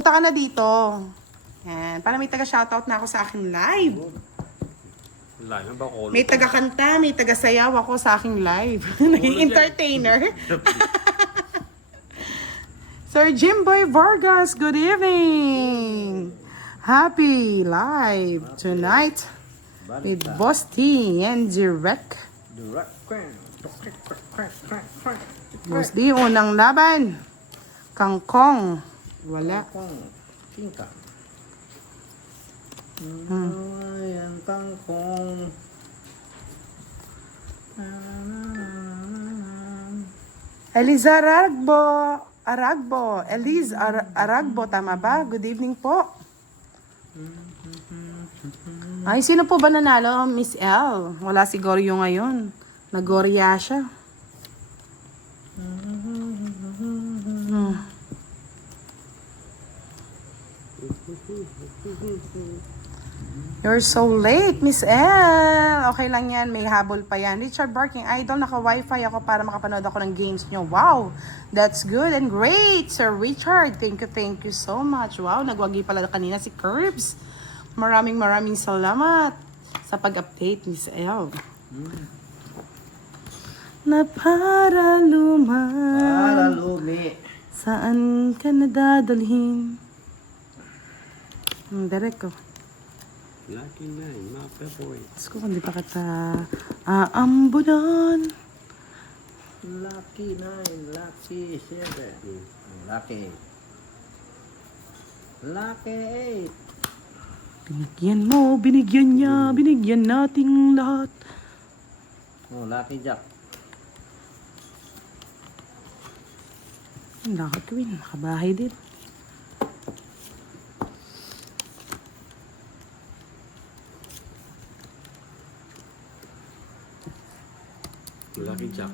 Punta ka na dito. Yan. Para may taga-shoutout na ako sa aking live. Live ba ako? May taga-kanta, may taga-sayaw ako sa aking live. Naging entertainer. Sir Jimboy Vargas, good evening. Happy live tonight with Boss T and Direct. Boss D, unang laban. Kangkong. Wala. Tingka. Ayan, kangkong. Eliza Aragbo. Aragbo, tama ba? Good evening po. Ay, sino po ba nanalo? Miss L. Wala si Goryo ngayon. Nagorya siya. You're so late, Miss L. Okay lang yan, may habol pa yan. Richard Barking, idol, naka-wifi ako para makapanood ako ng games nyo. Wow, that's good and great, Sir Richard. Thank you so much. Wow, nagwagi pala kanina si Curbs. Maraming salamat sa pag-update, Miss L. Na para Lumi. saan ka nadadalhin? Direct ko. Lucky 9, mga favorite. Diyos ko, kung di pa kita aambunan. Lucky 9, lucky 7. Lucky. Lucky 8. Binigyan mo, binigyan niya, binigyan nating lahat. Oh, lucky jack. Ang lakad ko yun, makabahay din. Lucky Jack.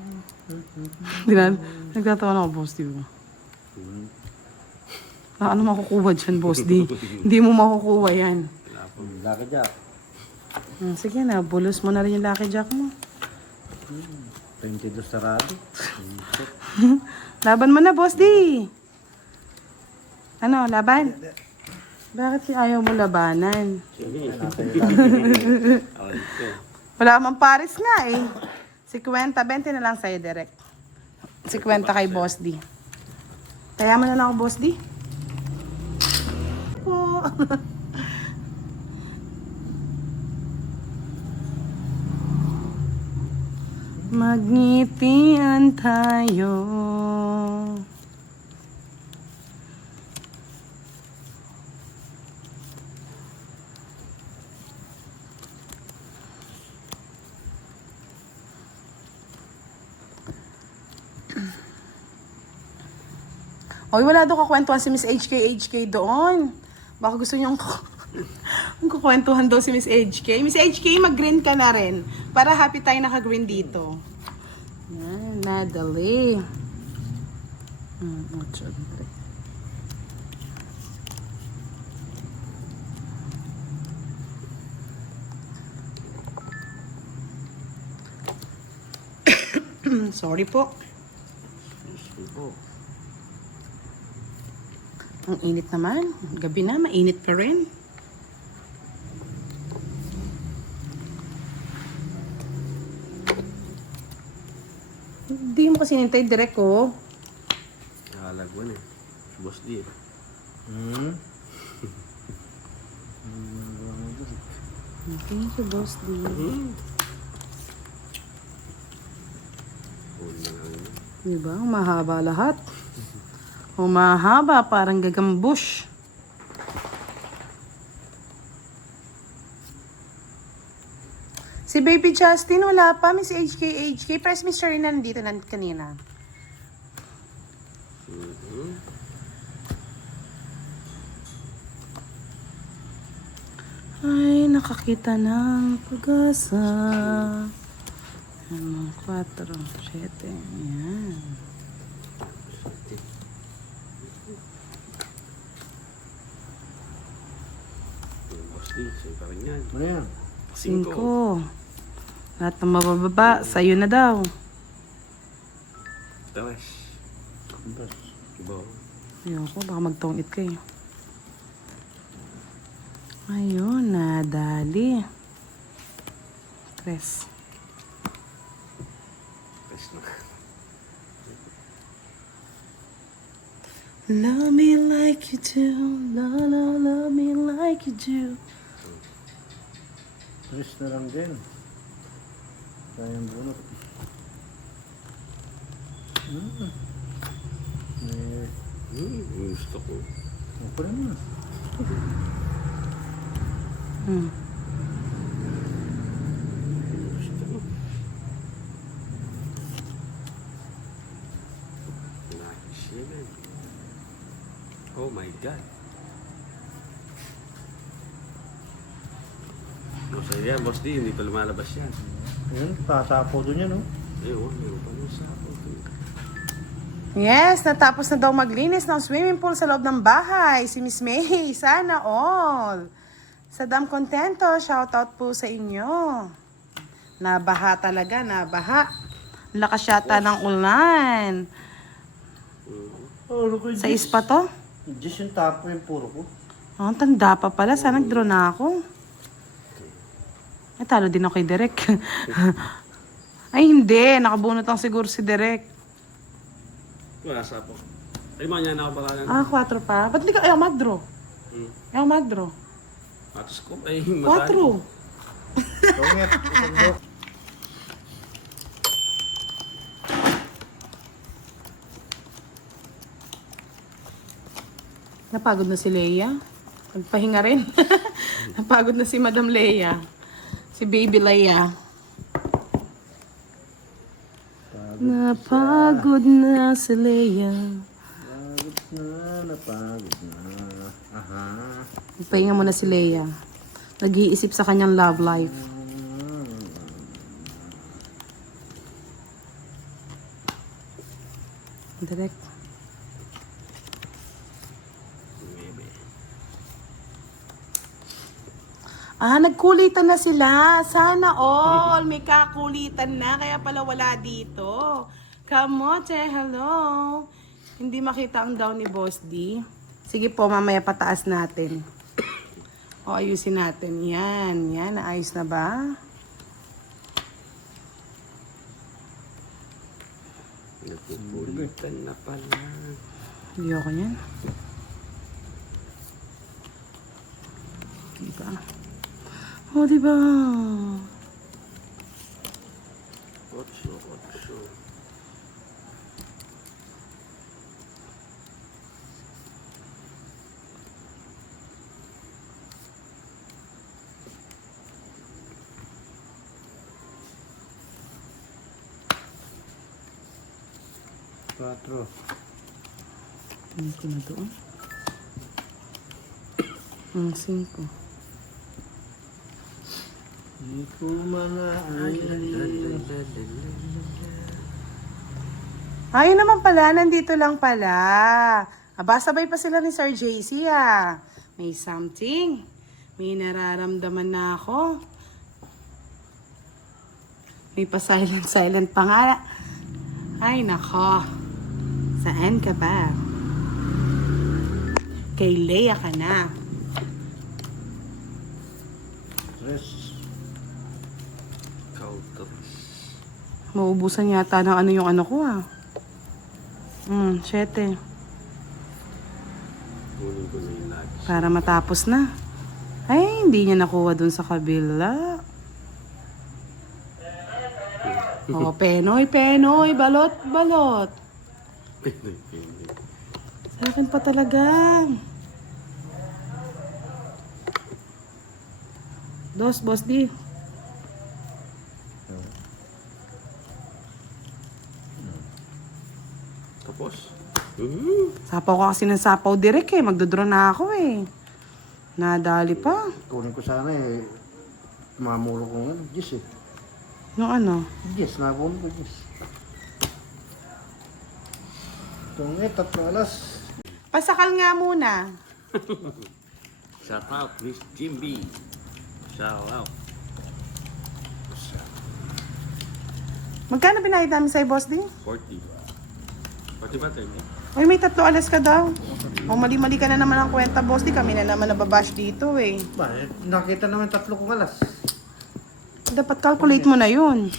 Nagtatawa na ako, boss, di ba? Ano makukuha dyan, boss, di? Hindi mo makukuha yan. Lucky jack. Sige na, bulos mo na rin yung lucky jack mo. 22 sarado. Laban mo na, boss, di. Ano, laban? Bakit si ayaw mo labanan? Wala mang pares nga eh. 50, 20 na lang sa'yo, direct. 50 kay Boss D. Kaya mo na lang ako, Boss D. Po. Magngitian tayo. Oy, wala daw kakwentuhan si Miss HK doon. Baka gusto niyong kukwentuhan daw si Miss HK. Miss HK, mag-green ka na rin. Para happy tayo naka-green dito. Yan, Natalie. Sorry po. Ang init naman. Gabi na, mainit pa rin. Hindi mo kasi nintay direct ko. Nakalagwan eh. Boss D eh. Thank you, Boss D. Diba? Mahaba lahat. Humahaba, parang gagambush. Si Baby Justin, wala pa. Miss HK. Press Miss Sherina nandito na kanina. Ay, nakakita ng pag-asa. 4, 7, yan. Boss D, sa'yo pa rin yan. Ano yan? 5. Lahat ng mabababa, sa'yo na daw. Tawas. Bas. Iba. Ayoko, baka magtongit kayo. Ayun, nadali. 3. Best na. Love me like you do. Love me like you do. Tres na lang din. Sayang bunot. Gusto ko. Okay naman. Gusto ko. Nice yan. Oh my God. Masaya yan, boss D. Hindi pa lumalabas yan. Yun, pasapo doon yan, no? Ayun, meron pa ng sapo. Yes, natapos na daw maglinis ng swimming pool sa loob ng bahay. Si Miss May, sana all. Sa Dam Contento, shoutout po sa inyo. Nabaha talaga, nabaha. Lakas yata ng ulan. Oh, look at Sa ispa to? Just yung tapo yung puro ko. Oh, ang tanda pa pala. Sana nag-draw na ako. Ay, talo din ako kay Derek. Ay, hindi. Nakabunot lang siguro si Derek. Wala sapo. Ay, mga niya na ako baka Ah, 4 pa. Ba't hindi ka ayaw mag-draw? Ayaw mag-draw. Atos ko ay 4. Tungit. Napagod na si Leia. Nagpahinga rin. Napagod na si Madam Leia. Si Baby Leia. Napagod na si Leia. Napagod na. Aha. Nagpahinga muna si Leia. Nag-iisip sa kanyang love life. Direct. Ah, nagkulitan na sila. Sana all. May kakulitan na. Kaya pala wala dito. Kamote, hello. Hindi makita ang down ni Boss D. Sige po, mamaya pataas natin. O, ayusin natin. Yan. Yan. Naayos na ba? Napupulitan na pala. Hindi ako yan. Diba? O, diba? Otso. Quatro. Ano ko na doon? 5. Di ko manaanin. Ayun naman pala, nandito lang pala. Aba, sabay pa sila ni Sir JC ah. May something. May nararamdaman na ako. May pa-silent pa nga. Ay, nako. Saan ka ba? Kay Leia ka na. Tres. Kautos. Maubusan yata ng ano yung ano ko ah. 7. Kunin ko na yung lagi. Para matapos na. Ay, hindi niya nakuha dun sa kabila. Oh, Penoy, balot. Pwede. Sa akin pa talaga. Dos, Boss D. Tapos. Sapaw ka kasi ng sapaw direct eh. Magdodraw na ako eh. Nadali pa. Kunin ko sana eh. Mamulo ko nga. Yes eh. Yung ano? Yes, nakunin ko yes. Tungit at alas. Pasakal nga muna. Shout out, Miss Jimby. Shout out. Magkano binayad namin sa'yo, Boss D? 40. 40 ba 30? Uy, may 3 alas ka daw. O, mali-mali ka na naman ang kwenta, boss. Di kami na naman nababash dito eh. Ba, nakita naman 3 kong alas. Dapat calculate mo na yun.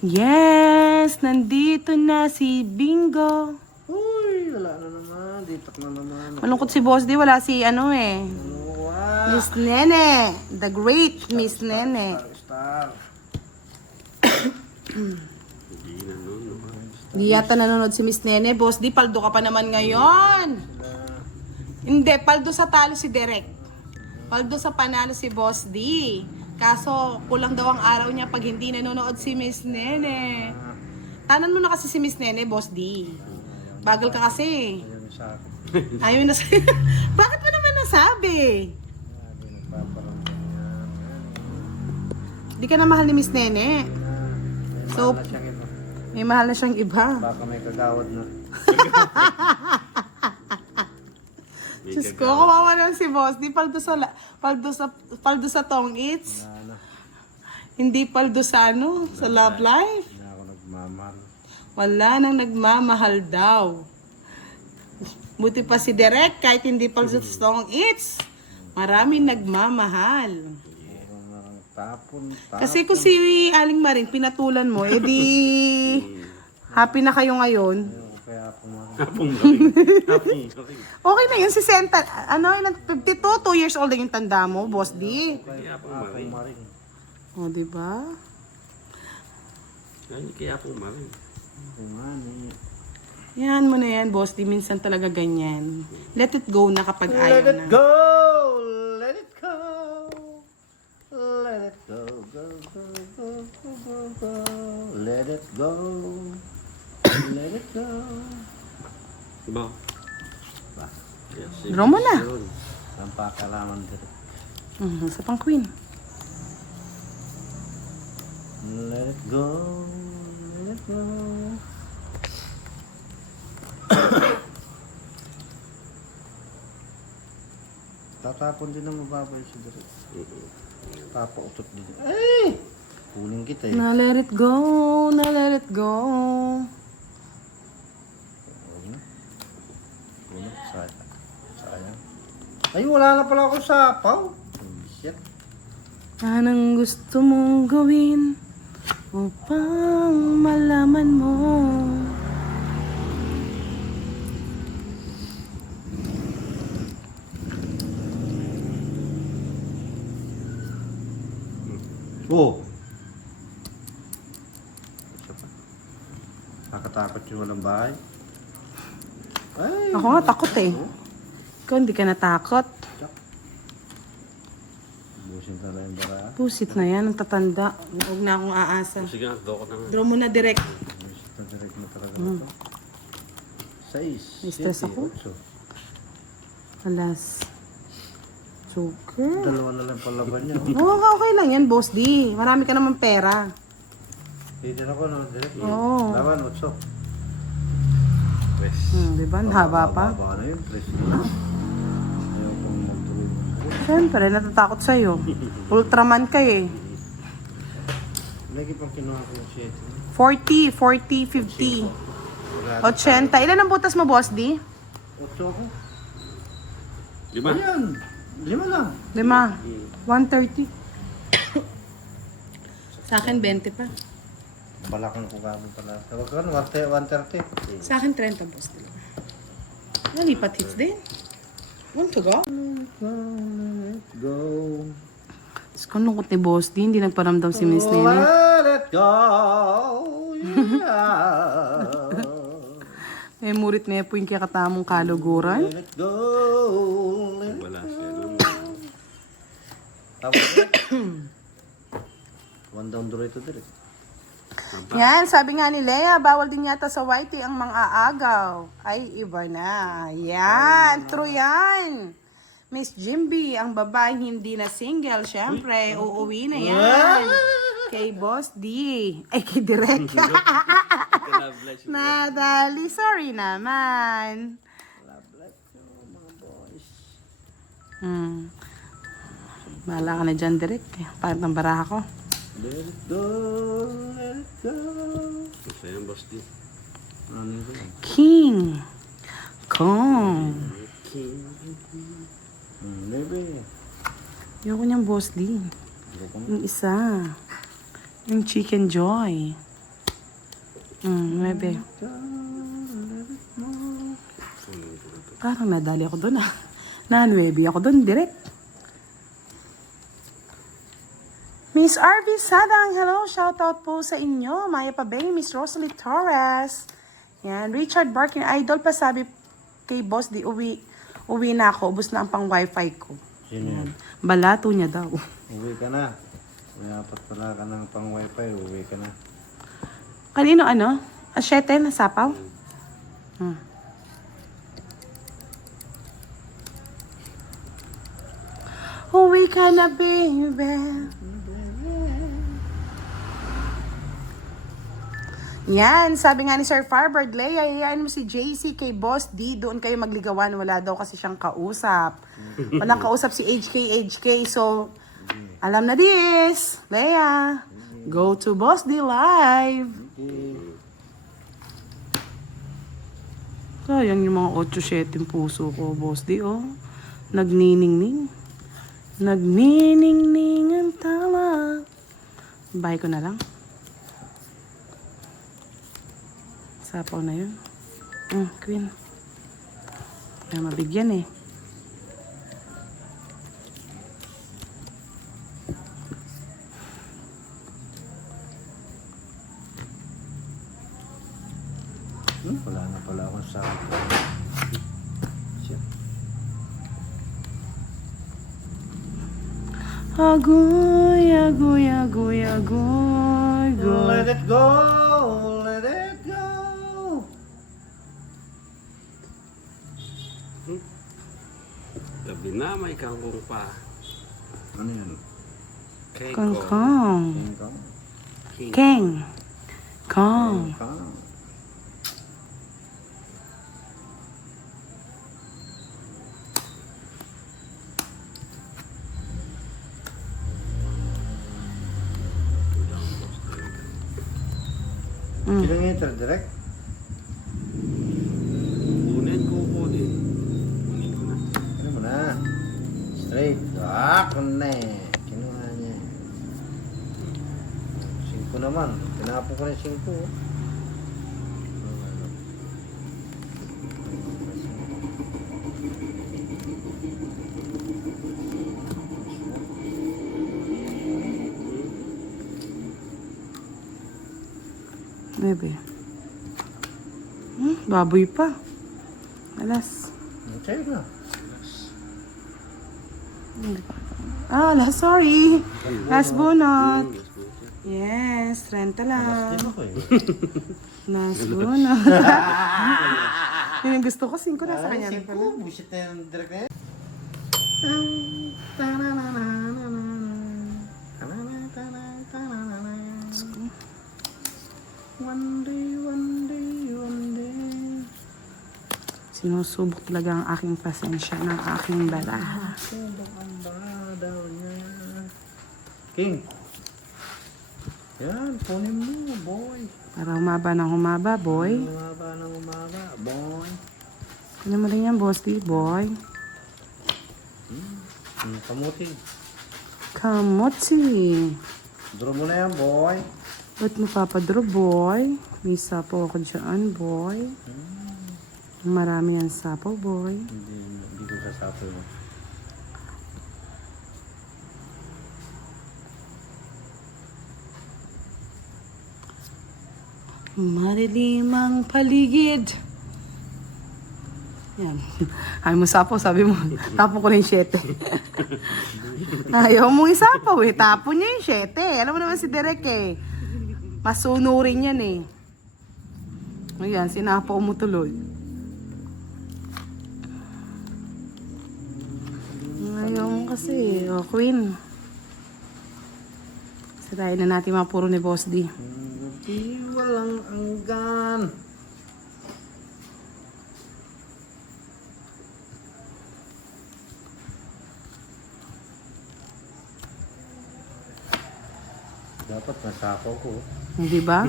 Yes! Nandito na si Bingo. Uy, wala na naman. Ditak na naman. Malungkot si boss, di wala si ano eh. Wow. Miss Nene. The great Miss Nene. Star. Hindi na nun. Di yata nanonood si Miss Nene. Boss, di paldo ka pa naman ngayon. Hindi, paldo sa talo si Derek. Paldo sa panalo si Boss D. Kaso, kulang daw ang araw niya pag hindi nanonood si Miss Nene. Tanan mo na kasi si Miss Nene, Boss D. Bagal ka kasi. Ayun sa akin. Ayaw na sa... Bakit mo naman nasabi? Sabi, nagpaparamdam yan. Di ka na mahal ni Miss Nene. So, Wala siyang iba. may mahal na siyang iba. Baka may kagawad na. Diyos ko, kawawa lang si Boss. Di paldo sa tong its. Wala na. Hindi paldo sa ano, sa love life. Hindi na ako nagmamahal. Wala nang nagmamahal daw. Buti pa si Derek, kahit hindi paldo sa tong its. Maraming nagmamahal. Puro na lang tapon. Kasi kung si Aling Maring pinatulan mo, edi happy na kayo ngayon. Ayun, kaya pumahan. Hapong galing. Hapong galing. Okay na yun, si Senta, ano, ilan, 52, 2 years old na yung tanda mo, Boss D. Kaya hapong maring. Pumaring. O, diba? Kaya hapong maring. Pumani. Yan mo na yan, Boss D. Minsan talaga ganyan. Let it go na kapag Let ayaw it na. go! Let it go! Let it go, go, go, go, go, go, go. Let it go. Let it go. Diba? Yes, Draw mo na. yun. Ang pakalaman dito. Sa pang queen. Let it go. Let it go. Tatapon din ang mababay si Dere. Tapautot din. Ay! Kunin kita eh. Na let it go, na let it go. Kunin. Kunin. Sayang. Sayang. Ay, wala na pala ako sapaw. Shit. Anong gusto mong gawin upang malaman mo? Oh! Isa pa. Nakatakot yung walang bahay. Ay! Ako nga takot eh. Ikaw hindi ka natakot. Busin na lang yung bara. Pusit na yan, ang tatanda. Huwag na akong aasa. Sige nga, doko na nga. Draw mo na direct. Busin na direct mo talaga ito. 6, May stress 7, ako. 8. Alas. Joker. Dalawa na lang palaban niya. Oo, okay lang yan, Boss D. Marami ka naman pera. Hindi na ako, no? Direct. Oo. Laban, 8. Wes. Diba? Ang haba pa. Baba na yun, 3. Ayaw kong magtuloy. Siyempre, natatakot sa'yo. Ultraman ka eh. Lagi pang kinuha ko yung 40, 7. 40, 50. Wala. 80. Ilan ang butas mo, Boss D? 8 ako. Diba? Ayan. 5 lang. 5. 130. Sa akin, 20 pa. Balakang ko kami pala. Tawag ka, 130. Sa akin, 30, Boss D. Nalipat hits din. Want to go? Let go. Tapos kung lungkot ni Boss D, hindi nagparamdam si Miss Nene. Let it go. Yeah. Eh, murit na po yung kakatamong kaluguran. Let it go. Let it Wala siya nun. Tapos, one down the road to direct. Yan, sabi nga ni Lea, bawal din yata sa YT ang mga aagaw. Ay, iba na. Yan, true yan. Miss Jimby, ang babaeng hindi na single, syempre, uuwi na yan. Kay Boss D. Ay, kay Direk. Nadali, sorry naman. Love life ko, mga boys. Bahala ka na dyan, Direk. Parang ng baraha ko. Let it go, let it go. Gusto yan, boss D. Ano yun? King. Kong. King. Baby. Ayoko niyang boss D. Yung isa. Yung Chicken Joy. 9. Parang nadali ako doon ah. Na-9 ako doon, direct. Miss RV Sadang, hello, shoutout po sa inyo. Maya Pabeng, Miss Rosalie Torres. Yan, Richard Barkin, idol pa sabi kay boss, di uwi na ako, ubos na ang pang wifi ko. Sino yan? Balato niya daw. Uwi ka na. Dapat pala ka ng pang wifi, uwi ka na. Kanino ano? Asyete na sapaw? Uwi ka na, baby. Yan, sabi nga ni Sir Farber, Leia, hayaan mo si JC kay Boss D, doon kayo magligawan. Wala daw kasi siyang kausap. Walang kausap si HK. So, alam na this. Leia, go to Boss D live. Sayang yung mga 8-7 puso ko, Boss D, oh. Nagniningning. Nagniningning ang tala. Bye ko na lang. Sapaw na yun. Queen. Kaya mabigyan eh. Wala na pala akong sapo. Siya. Agoy, agoy, agoy, agoy, agoy. Let it go, let it go. Gabi na, may kangkong pa. Ano yan? Kay Kong Kong. Kong. King Kong? King. Kong. King Kong. Sino yung direct? Kunin ko. Kunin ko na. Ano mo na? Straight. Connect. Kinuha niya. 5 naman. Tinapon ko na yung 5. Oh. Bebe. Baboy pa. Alas. Sa'yo na. Sorry. Last bunot. Yes, po. Yes, renta lang. Di ba ko eh? Last bunot. Yun yung gusto ko, 5 na sa kanya. 5. Bullshit na yung direct na yan. One day. Sinusubok talaga ang aking pasensya ng aking dala. King. Yan, kunin mo, boy. Para humaba ng humaba, boy. Umaba ng umaba, boy. Kunin mo rin yan, boss D, boy. Kamuti. Kamotsi. Draw mo na yan, boy. Ba't mo papadro, boy? May sapaw ako dyan, boy. Marami yan sapaw, boy. Hindi ko sasapo mo. Marilimang paligid. Yan. Ay mo sapaw, sabi mo. Tapo ko na yung 7. Ayaw mong isapaw eh. Tapo niya yung 7. Alam mo naman si Derek eh. Masunurin yan eh. Ayan, sinapaw mo tuloy. Ayaw mo kasi. O, Queen. Sirayin na natin mga puro ni Boss D. Di walang anggan. Dapat nasapaw ko. Hindi ba?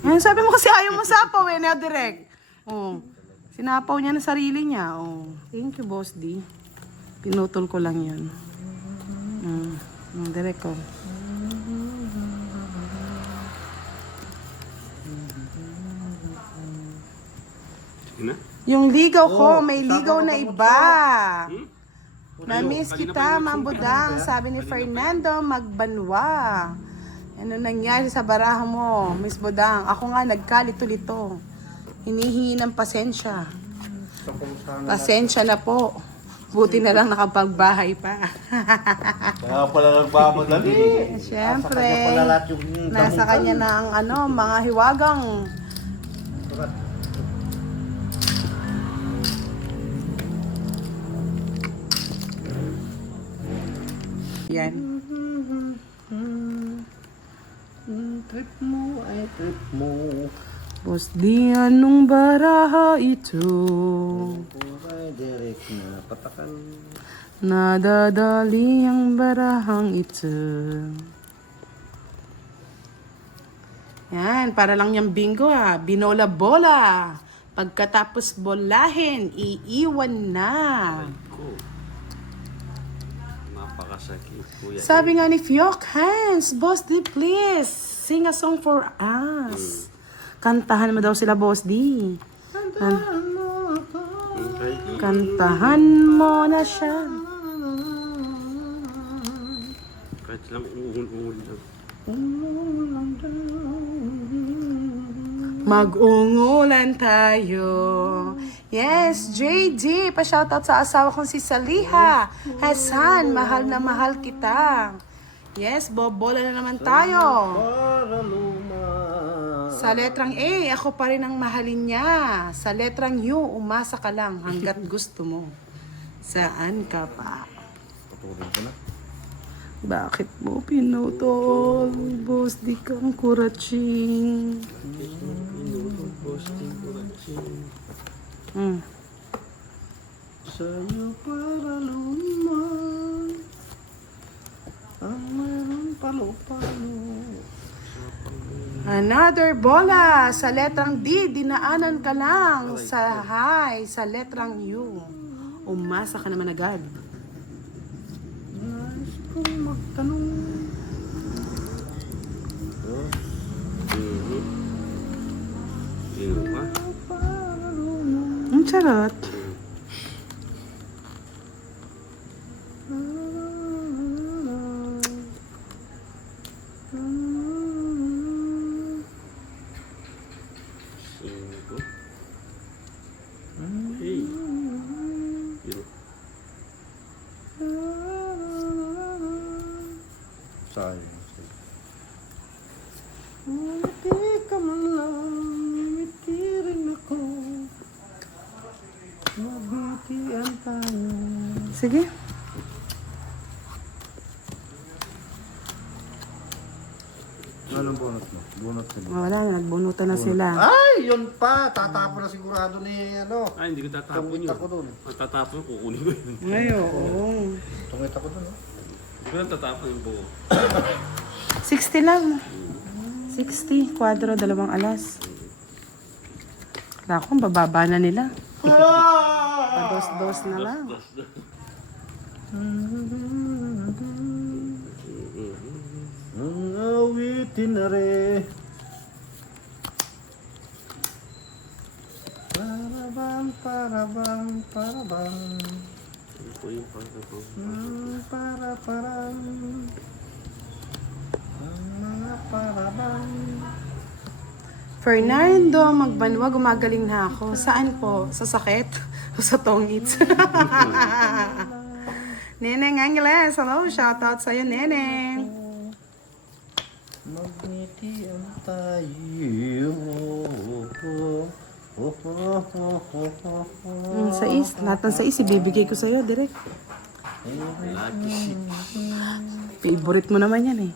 Ayun, sabi mo kasi ayaw masapaw eh, na direct. Oh. Sinapaw niya na sarili niya. Oh. Thank you, Boss D. Pinutol ko lang yun. Direct ko. Sige na. Yung ligaw ko, Oh, may sabi ligaw ko na pa mo iba. Kanina Na-miss pa kita, yung Mambudang. Sabi ni Fernando Magbanwa. Ano nangyari sa baraha mo, Miss Budang? Ako nga nagkalito-lito. Hinihingi ng pasensya. Gusto ko sana. Pasensya na po. Buti na lang nakapagbahay pa. Kaya pala nagmamadali. Siyempre. Nasa kanya pala lahat yung Nasa damutan. kanya na ang ano, mga hiwagang. Surat. Yan. Trip mo ay trip mo. Boss di anong baraha ito? Ay direct na patakan. Nadadali ang barahang ito. Yan, para lang yung bingo ha. Binola-bola. Pagkatapos bolahin, iiwan na. Ko. Napakasakit, kuya. Sabi nga ni Fiok Hans, Boss D, please, sing a song for us. Kantahan mo daw sila, Boss D. Okay. Kantahan mo na siya. Kahit lang uungol lang. Mag-ungulan tayo. Yes, JD, pa-shoutout sa asawa kong si Saliha. Hasan, mahal na mahal kita. Yes, bobola na naman tayo. Para luma. Sa letrang A, ako pa rin ang mahalin niya. Sa letrang U, umasa ka lang hanggat gusto mo. Saan ka pa? Patuloy ko na. Bakit mo pinutol? Boss, di kang kuraching. Sa'yo para luman. Ang mayroong palo-palo. Another bola. Sa letrang D, dinaanan ka lang. Sa high, sa letrang U. Umasa ka naman agad. Nais kong magtanong. Sino ba? Para luman. Ang charot. Sino ko? Hey. Sino? Sayang. Ngumiti ka man lang, ngumiti rin ako. Magbitian tayo. Sige. Anong bonus mo? Bonus mo. Wala na, nagbunutan na sila. Ay, yun pa! Tatapon na sigurado ni ano. Ay, hindi ko tatapon Tungit yun. ako dun. Ang tatapon, kukunin ko yun. Ngayon, oo. Tungit ako dun. Hindi ko lang tatapon yung buo. 60 lang. 60, kwadro, 2 alas. Kala ko, bababa na nila. Pados-dos na lang. Ang awitin na rin. Parabang, parabang, parabang. Ano po yung pagkakong? Para-parang. Ang mga parabang. Fernando, magbanwa, gumagaling na ako. Saan po? Sa sakit? O sa tongits? Neneng Angeles, hello, shoutout sa'yo, Neneng. Magnitian tayo. Lahat ng sais, ibibigay ko sa'yo, direct. Lucky six. Favorite mo naman yan eh.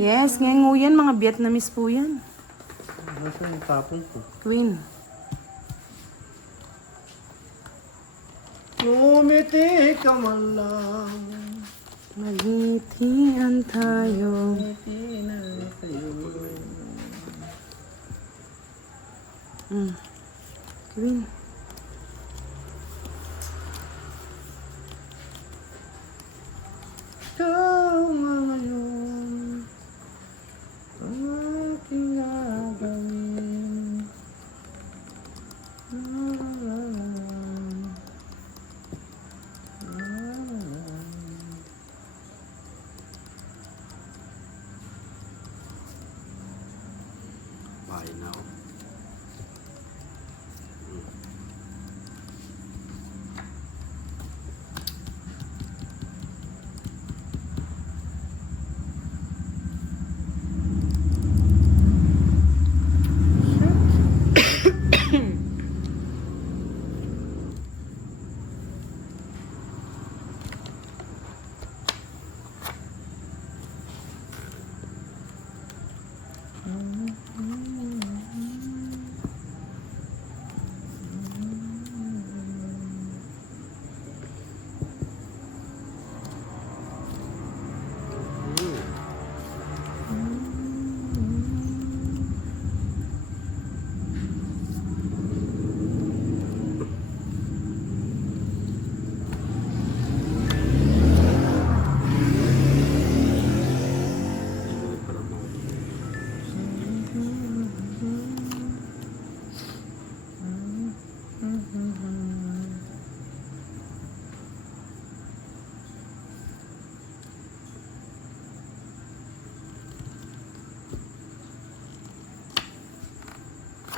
Yes, ngenguyan, mga Vietnamese po yan. Nasaan yung tapon ko? Queen. Ngumiti ka man lang. Magngitian tayo. Ngumiti na kayo. Queen. Ikaw nga ngayon ang aking gagawin. Bahay na ako.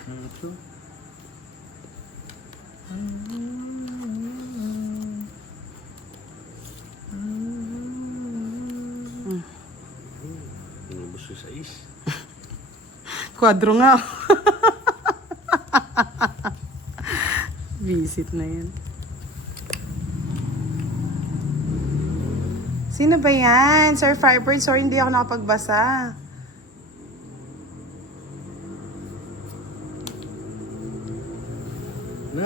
Ito. Inubos ko sa is. Kwadro nga. Visit na yan. Sino ba yan? Sir Firebird, sorry hindi ako nakapagbasa.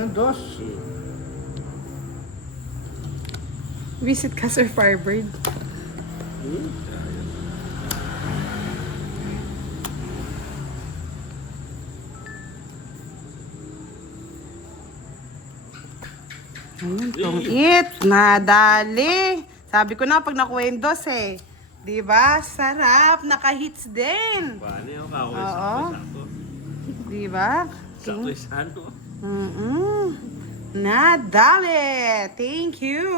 Dos. Visit ka, Sir Firebird. Ayun, tong it. Nadali. Sabi ko na, pag nakuha yung dos eh. Diba? Sarap. Naka-hits din. Paano yung kako? Oo. Sakto. Diba? Sakto is ano. Nadali. Thank you.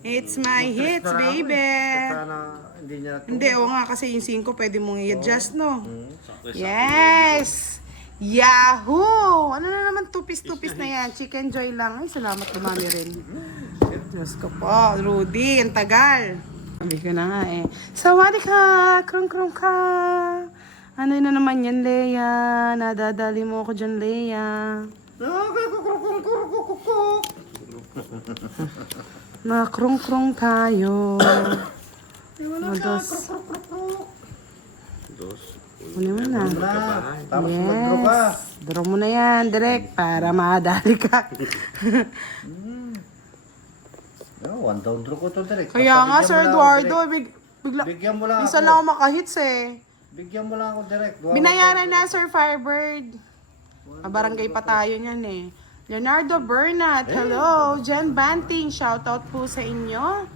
It's my hits, baby. Sana hindi niya ito. Hindi, o nga kasi yung 5 pwede mong i-adjust, no? Sakto is Yes! Yahoo! Ano na naman, tupis-tupis na yan. Chicken Joy lang. Ay, salamat, dumami rin. Diyos ko po. Rudy, ang tagal. Sabi ko na nga eh. Sawadi ka! Krong-krong ka! Ano na naman yan, Leia? Nadadali mo ako dyan, Leia. Makrong-krong tayo. Dos. Dos. Ano mo na? Tapos mag-draw ka. Draw mo na yan, direct, para madali ka. One down draw ko to direct. Kaya nga, Basta Sir bigyan mo lang ako Eduardo, bigla, Bigyan mo lang minsan ako. lang ako makahits eh. Bigyan mo lang ako direct. Binayaran na, Sir Firebird. Barangay pa tayo niyan eh. Leonardo Bernat, hello. Jen Banting, shoutout po sa inyo.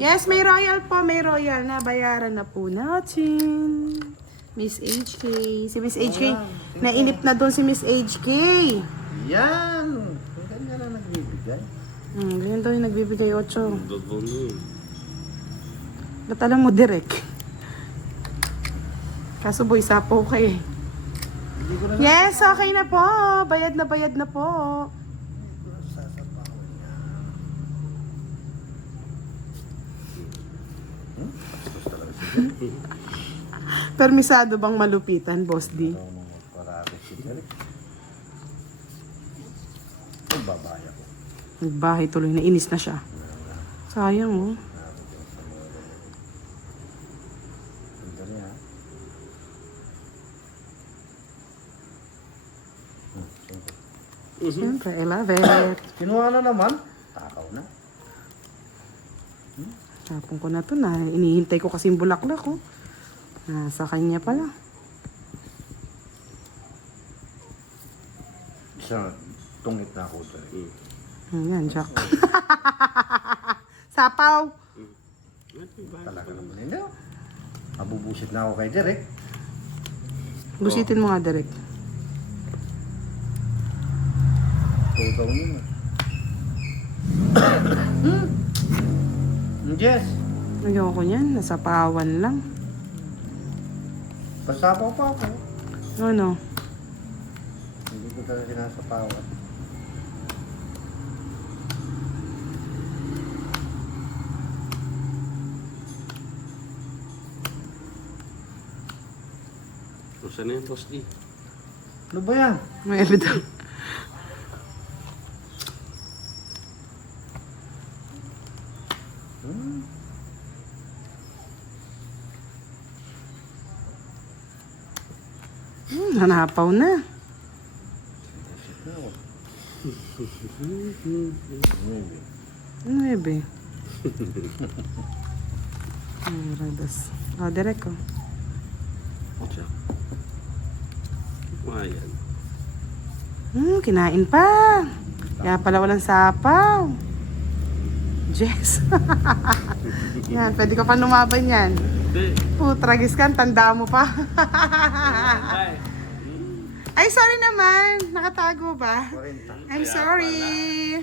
Yes, may royal po, may royal na. Bayaran na po natin. Miss HK. Si Miss HK, nainip na doon si Miss HK. Yan. Ang ganda na nagbibigay. Ganyan daw yung nagbibigay 8. Dodo nun. Ba't alam mo, direct? Kaso boy, sapo ka eh. Hindi ko na Yes, okay na po. Bayad na po. sasapawan niya. Permisado bang malupitan, Boss D? Parami si Derek. Ang babaya ko. Nagbahay tuloy, nainis na siya. Sayang oh. Sandali ha. Siyempre, I love it. Kinuha na naman. Takaw na. Tapon ko na to na. Inihintay ko kasi yung bulaklak ko. Nasa kanya pala. Isa, tungit na ako dyan. Ayan, Jack. Sapaw. Talaga naman hindi. Mabubusit na ako kay Derek. Busitin mo nga, Derek. Tutaw niyo. Yes. Ayoko niyan. Nasapawan lang. Pasapaw pa ako. Ano? Hindi ko talaga sinasapawan. O, saan na yung Boss D? Ano ba yan? May evidence. Hanapaw na. Nuebe. Radas. Oh, Derek ko. Siya. Ayan. Kinain pa. Kaya pala walang sapaw. Jess. Yan, pwede ka pa lumaban yan. Hindi. Tragis ka, tanda mo pa. Ay. Ay, sorry naman. Nakatago ba? 40. I'm sorry.